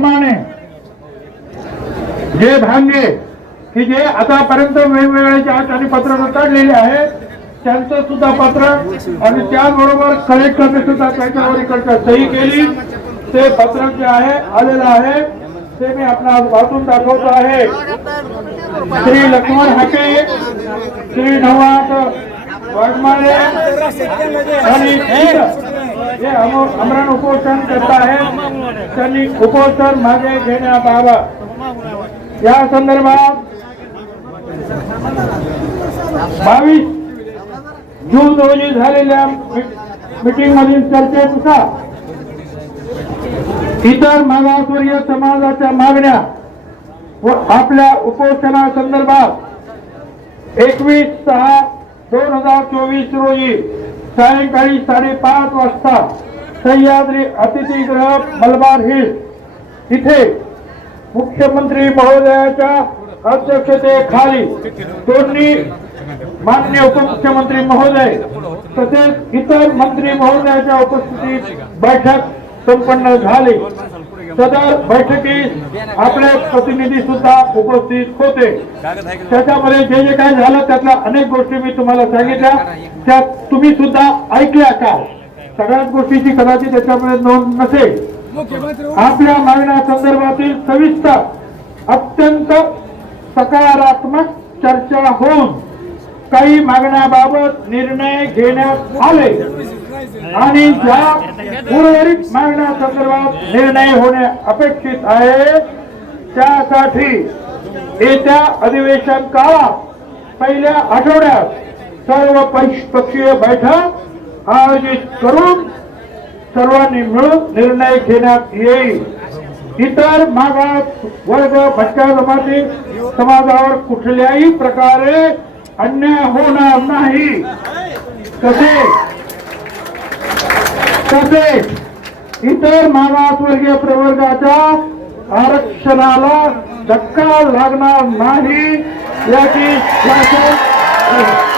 प्रमाणे. जे भांगे की जे आतापर्यंत वेगवेगळ्या ज्या त्यांनी पत्रक काढलेले आहेत त्यांचं सुद्धा पत्र आणि त्याचबरोबर कलेक्टरने सुद्धा त्यांच्यावर इकडच्या सही केली. ते पत्रक जे आहे आलेलं आहे ते मी आपणास वाचून दाखवतो आहे. श्री लक्ष्मण हाके श्री नवाज वाघमारे आणि हे अमरण उपोषण करत आहे त्यांनी उपोषण मागे घेण्याबाबत या संदर्भात बावीस जून रोजी झालेल्या मिटिंग मधील चर्चेनुसार इतर मागासवर्गीय समाजाच्या मागण्या व आपल्या उपोषणासंदर्भात एकवीस सहा दोन हजार चोवीस रोजी सायंकाळी साडेपाच वाजता सह्याद्री अतिथीगृह मलबार हिल इथे मुख्यमंत्री महोदयाच्या अध्यक्षतेखाली दोन्ही मान्य उपमुख्यमंत्री महोदय तसेच इतर मंत्री महोदयाच्या उपस्थितीत बैठक संपन्न झाली. सदर बैठकीत आपले प्रतिनिधी सुद्धा उपस्थित होते. त्याच्यामध्ये जे जे काय झालं त्यातल्या अनेक गोष्टी मी तुम्हाला सांगितल्या. त्या तुम्ही सुद्धा ऐकल्या का? सगळ्याच गोष्टीची कदाचित त्याच्यामध्ये नोंद नसेल. आपल्या मागण्या संदर्भातील सविस्तर अत्यंत सकारात्मक चर्चा होऊन काही मागण्याबाबत निर्णय घेण्यात आले. आणि ज्या उर्वरित मागण्या संदर्भात निर्णय होणे अपेक्षित आहे त्यासाठी येत्या अधिवेशन काळात पहिल्या आठवड्यात सर्व पक्षीय बैठक आयोजित करून सर्वांनी मिळून निर्णय घेण्यात येईल. इतर मागास वर्ग भटक्या जमाती समाजावर कुठल्याही प्रकारे अन्याय होणार नाही. तसेच तसेच इतर मागासवर्गीय प्रवर्गाच्या आरक्षणाला धक्का लागणार नाही याची शासन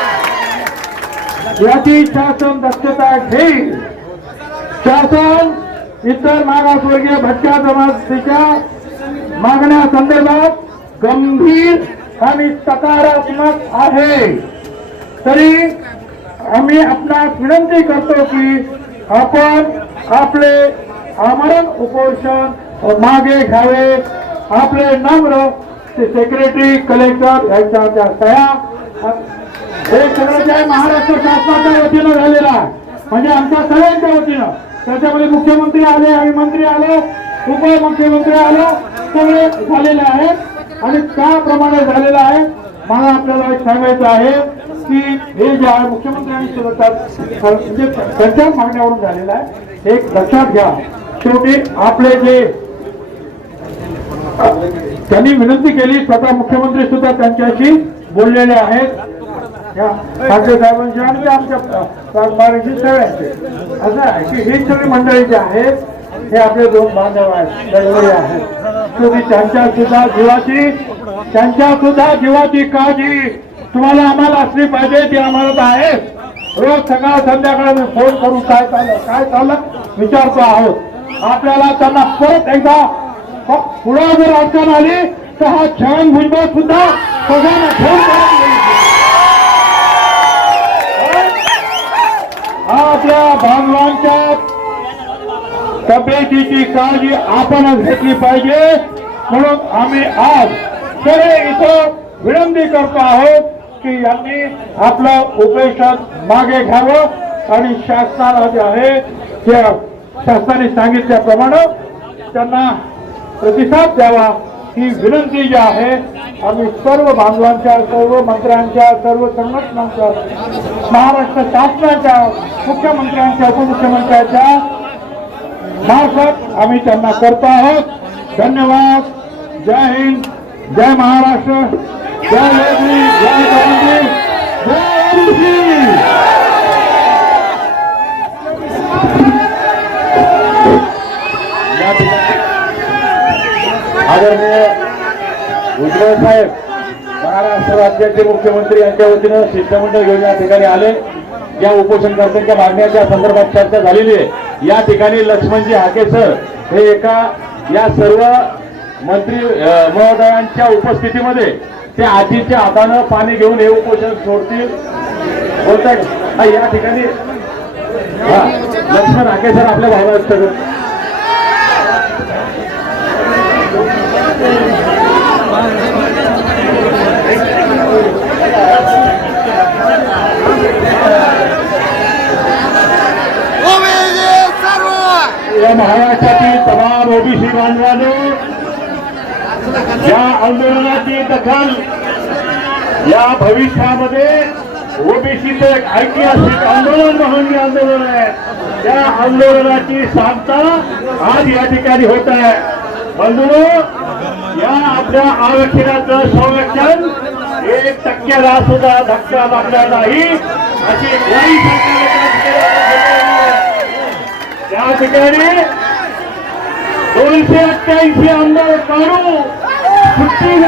याची शासन दक्षता घेईल. शासन इतर मागासवर्गीय भटक्या जमातीच्या मागण्या संदर्भात गंभीर आणि सकारात्मक आहे. तरी आम्ही आपणास विनंती करतो की आपण आपले आमरण उपोषण मागे घ्यावे. आपले नम्र सेक्रेटरी कलेक्टर यांच्या सह्या हे सगळं आहे महाराष्ट्र शासनाच्या वतीनं झालेलं आहे. म्हणजे आमच्या सगळ्यांच्या वतीनं. त्याच्यामध्ये मुख्यमंत्री आले आणि मंत्री आले उपमुख्यमंत्री आले सगळे झालेले आहेत. आणि त्याप्रमाणे झालेलं आहे. मला आपल्याला एक सांगायचं आहे की हे जे आहे मुख्यमंत्र्यांनी सुरक्षा म्हणजे त्यांच्या मागण्यावरून झालेलं आहे. एक लक्षात घ्या. शेवटी आपले जे त्यांनी विनंती केली स्वतः मुख्यमंत्री सुद्धा त्यांच्याशी बोललेले आहेत. या. ठाकरे साहेबांशी आणि आमच्या महाराष्ट्र सगळ्यांचे असं आहे की ही सगळी मंडळी जी आहेत हे आपले दोन बांधव आहेत तुम्ही आहेत. त्यांच्या सुद्धा जीवाची त्यांच्या सुद्धा जीवाची काळजी तुम्हाला आम्हाला असली पाहिजे ती आम्हाला तर आहे. रोज सकाळ संध्याकाळ मी फोन करून काय चाललं काय चाललं विचारतो आहोत. आपल्याला त्यांना परत एकदा पुढे जर अडचण आली तर हा छान भुजबळ सुद्धा सगळ्यांना फोन करून येईल. हा आपल्या बांधवांच्या तब्येतीची काळजी आपणच घेतली पाहिजे. म्हणून आम्ही आज सगळे इथं विनंती करतो आहोत की यांनी आपलं उपेशन मागे घ्यावं आणि शासनाला जे आहे त्या शासनाने सांगितल्याप्रमाणे त्यांना प्रतिसाद द्यावा ही विनंती जी आहे आम्ही सर्व बांधवांच्या सर्व मंत्र्यांच्या सर्व संघटनांच्या महाराष्ट्र शासनाच्या मुख्यमंत्र्यांच्या उपमुख्यमंत्र्यांच्या मार्फत आम्ही त्यांना करतो आहोत. धन्यवाद. जय हिंद. जय महाराष्ट्र. जय मोदी जय गांधी. जय ओबीसी आदरणीय भुजबळ साहेब महाराष्ट्र राज्याचे मुख्यमंत्री यांच्या वतीनं शिष्टमंडळ घेऊन या ठिकाणी आले. या उपोषणकर्त्यांच्या मागण्याच्या संदर्भात चर्चा झालेली आहे. या ठिकाणी लक्ष्मणजी हाके सर हे एका या सर्व मंत्री महोदयांच्या उपस्थितीमध्ये ते आजीच्या हातानं पाणी घेऊन हे उपोषण सोडतील. बोलताय. हा, या ठिकाणी. हा लक्ष्मण हाके सर आपल्या भावना असतं या महाराष्ट्रातील तमाम ओबीसी बांधवांनो या आंदोलनाची दखल या भविष्यामध्ये ओबीसीचं एक ऐतिहासिक आंदोलन म्हणून हे आंदोलन आहे. त्या आंदोलनाची सांगता आज या ठिकाणी होत आहे. बंधुनो या आपल्या आरक्षणाचं संरक्षण एक टक्क्याला सुद्धा धक्का लागणार नाही. अशी काही त्या ठिकाणी? त्या ठिकाणी दोनशे अठ्ठ्याऐंशी आमदार काढू सुट्टी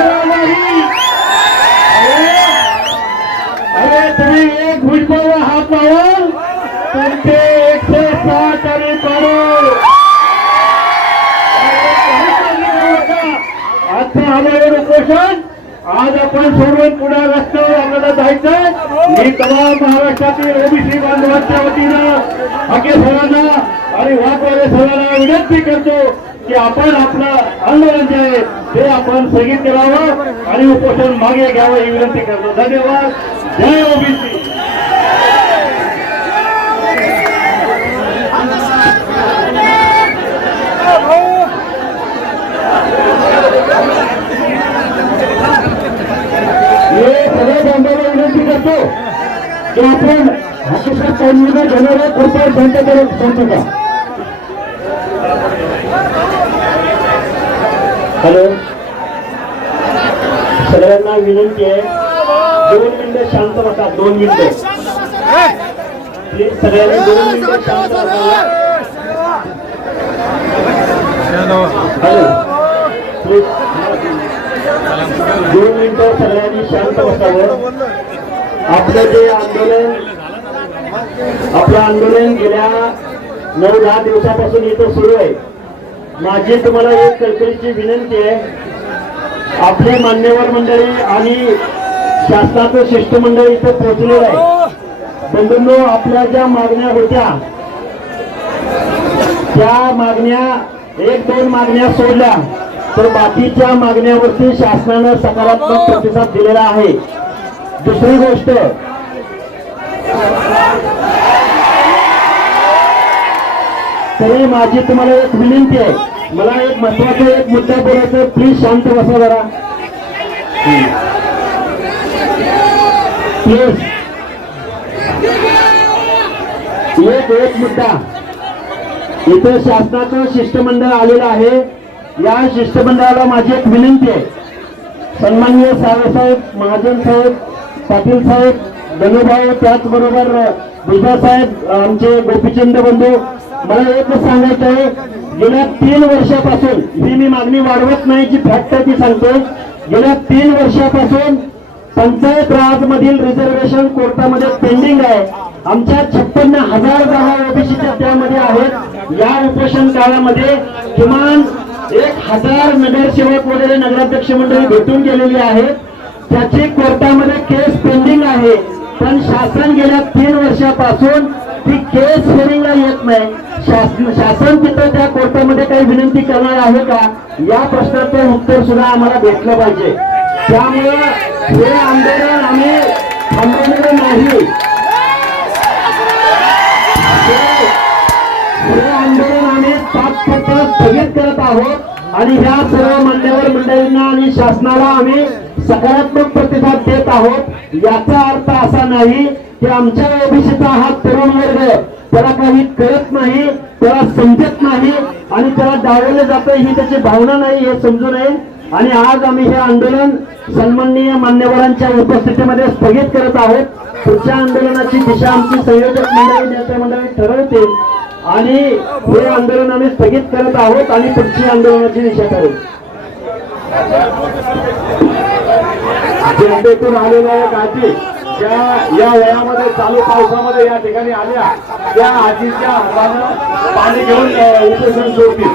आजचं आम्हाला उपोषण आज आपण सोडून पुन्हा रस्त्यावर आपल्याला जायचं मी तमाम महाराष्ट्रातील ओबीसी बांधवांच्या वतीनं हाके सरांना आणि वाघवाले सरांना विनंती करतो की आपण आपलं आंदोलन जे आहे ते आपण स्थगित करावं आणि उपोषण मागे घ्यावं ही विनंती करतो. धन्यवाद. जय ओबीसी. हे सगळे बांधवांना विनंती करतो की आपण घेणाऱ्या कृपया शांतता हॅलो. सगळ्यांना विनंती आहे. दोन मिनिटं शांत बसा दोन मिनिटं. प्लीज सगळ्यांनी दोन मिनिटं शांत बसा. हॅलो. प्लीज दोन मिनिटं सगळ्यांनी शांत बसावं. आपलं जे आंदोलन आपलं आंदोलन गेल्या नऊ दहा दिवसापासून इथं सुरू आहे. माझी तुम्हाला एक कळकळीची विनंती आहे. आपली मान्यवर मंडळी आणि शासनाचं शिष्टमंडळ इथं पोहोचलेलं आहे. बंधूंनो आपल्या ज्या मागण्या होत्या त्या मागण्या एक दोन मागण्या सोडल्या. तर बाकीच्या मागण्यावरती शासनानं सकारात्मक प्रतिसाद दिलेला आहे. दुसरी गोष्ट तरी माझी तुम्हाला एक विनंती आहे. मला एक महत्त्वाचा एक मुद्दा बोलायचा. प्लीज शांत बसा जरा. प्लीज एक एक मुद्दा. इथं शासनाचं शिष्टमंडळ आलेलं आहे. या शिष्टमंडळाला माझी एक विनंती आहे. सन्माननीय साहेब महाजन साहेब पाटील साहेब धनुभाऊ त्याचबरोबर साहेब आमचे गोपीचंद बंधू मला एकच सांगायचं आहे गेल्या तीन वर्षापासून ही मी मागणी वाढवत नाही जी फॅक्ट आहे ती सांगतो. गेल्या तीन वर्षापासून पंचायत राज मधील रिझर्वेशन कोर्टामध्ये पेंडिंग आहे. आमच्या छप्पन्न हजार जागा ओबीसीच्या त्यामध्ये आहेत. या उपोषण काळामध्ये किमान एक हजार नगरसेवक वगैरे नगराध्यक्ष मंडळी भेटून गेलेली आहेत. त्याची कोर्टामध्ये केस पेंडिंग आहे. पण शासन गेल्या तीन वर्षापासून ती केस हिअरिंगला येत नाही. शासन शासन तिथं त्या कोर्टामध्ये काही विनंती करणार आहे का? या प्रश्नाचं उत्तर सुद्धा आम्हाला भेटलं पाहिजे. त्यामुळं हे आंदोलन आम्ही थांबवलेलं नाही. स्थगित करत आहोत. आणि ह्या सर्व मान्यवर मंडळींना आणि शासनाला आम्ही सकारात्मक प्रतिसाद देत आहोत. याचा अर्थ असा नाही की आमच्या ओबीसीचा हा तरुण वर्ग त्याला काही कळत नाही त्याला समजत नाही आणि त्याला डावलं जातं ही त्याची भावना नाही हे समजू नये. आणि आज आम्ही हे आंदोलन सन्माननीय मान्यवरांच्या उपस्थितीमध्ये स्थगित करत आहोत. पुढच्या आंदोलनाची दिशा आमची संयोजक मंडळी नेते मंडळी ठरवतील. आणि हे आंदोलन आम्ही स्थगित करत आहोत आणि पुढची आंदोलनाची दिशा ठरवू जनतेतून आलेल्या एक आजी ज्या या वयामध्ये चालू पावसामध्ये या ठिकाणी आल्या त्या आजीच्या हातानं पाणी घेऊन उपोषण सोडतील.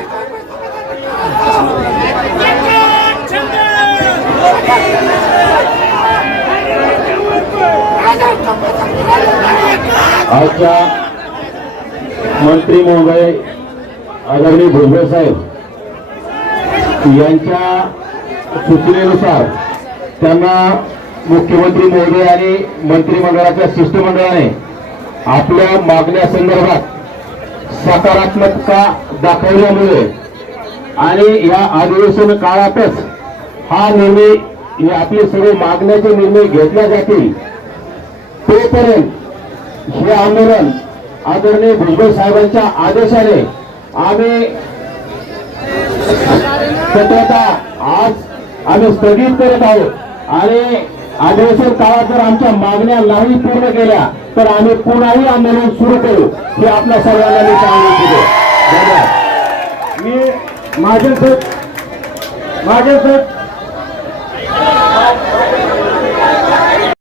आजच्या मंत्री महोदय आदरणीय भुजबळ साहेब यांच्या सूचनेनुसार त्यांना मुख्यमंत्री महोदय आणि मंत्रिमंडळाच्या शिष्टमंडळाने आपल्या मागण्यासंदर्भात सकारात्मकता दाखवल्यामुळे आणि या अधिवेशन काळातच हा निर्णय आपले सर्व मागण्याचे निर्णय घेतल्या जातील तोपर्यंत हे आंदोलन आदरणीय भुजबळ साहेबांच्या आदेशाने आम्ही सत्राचा आज आम्ही स्थगित करत आहोत. आणि अधिवेशन काळात जर आमच्या मागण्या नाही पूर्ण केल्या तर आम्ही पुन्हाही आंदोलन सुरू करू हे आपल्या सर्वांना मी सांगू इच्छितो. धन्यवाद. मी माझे सर माझे सर